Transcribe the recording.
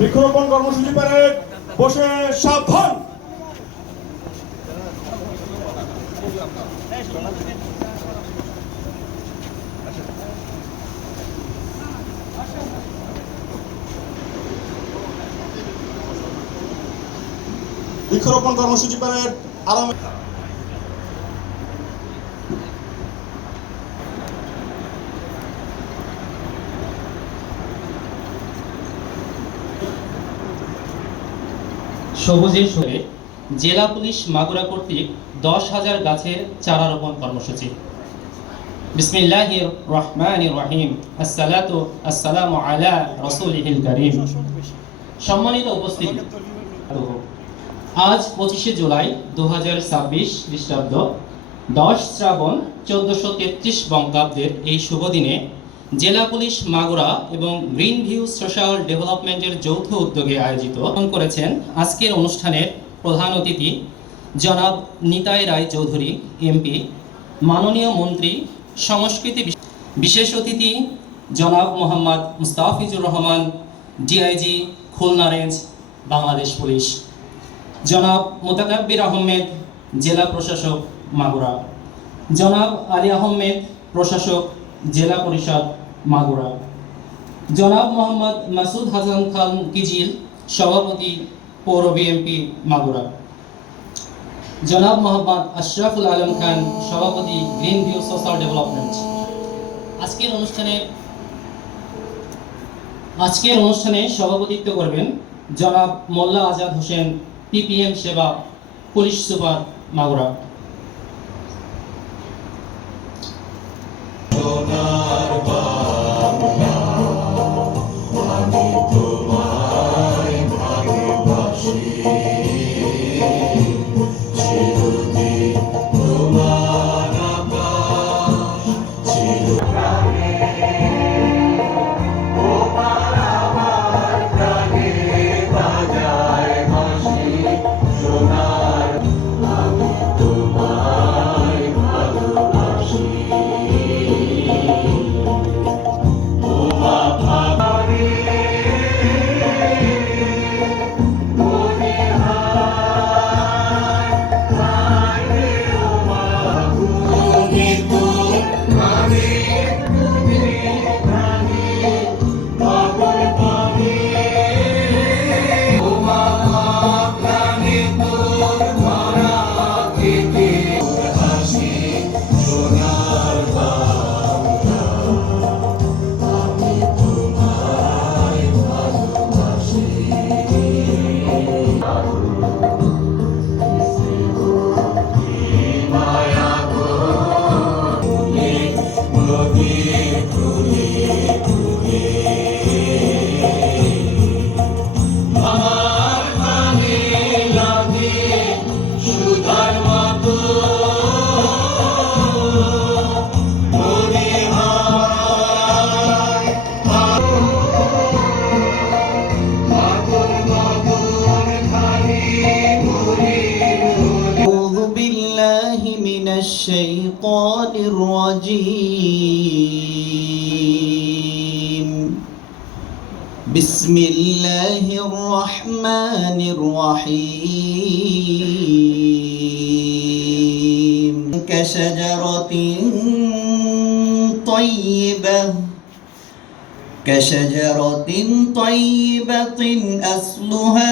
বৃক্ষরোপণ কর্মসূচি প্যারেড বসে সাবধান। বৃক্ষরোপণ কর্মসূচি প্যারেড আরম্ভ। সবুজের সঙ্গে জেলা পুলিশ মাগুরা কর্তৃক 10,000 গাছের চারা রোপণ কর্মসূচি। বিসমিল্লাহির রহমানির রহিম। আসসালাতু আসসালামু আলা রাসূলিল কারীম। সম্মানিত উপস্থিতি, আজ 25শে জুলাই 2026 খ্রিস্টাব্দ 10 শ্রাবণ 1433 বঙ্গাব্দের এই শুভ দিনে জেলা পুলিশ মাগুরা এবং গ্রিন ভিউ সোশ্যাল ডেভেলপমেন্টের যৌথ উদ্যোগে আয়োজিত করেছেন আজকের অনুষ্ঠানের প্রধান অতিথি জনাব নিতাই রায় চৌধুরী এমপি, মাননীয় মন্ত্রী সংস্কৃতি, বিশেষ অতিথি জনাব Mohammad Mustafizur Rahman DIG Khulna range Bangladesh police, জনাব মোতাকাব্বির আহমেদ জেলা প্রশাসক মাগুরা, জনাব আলী আহমেদ প্রশাসক জেলা পরিষদ মাগুরা, জনাব মোহাম্মদ মাসুদ হাসান খান কিজিল সভাপতি পৌর বিএনপি মাগুরা, জনাব মোহাম্মদ আশরাফুল আলম খান সভাপতি গ্রিন ভিউ সোশ্যাল ডেভেলপমেন্ট। আজকের অনুষ্ঠানে সভাপতিত্ব করবেন জনাব মোল্লা আজাদ হোসেন পিপিএম সেবা পুলিশ সুপার মাগুরা। الشيطان الرجيم. بسم الله الرحمن الرحيم. كشجرة طيبة أصلها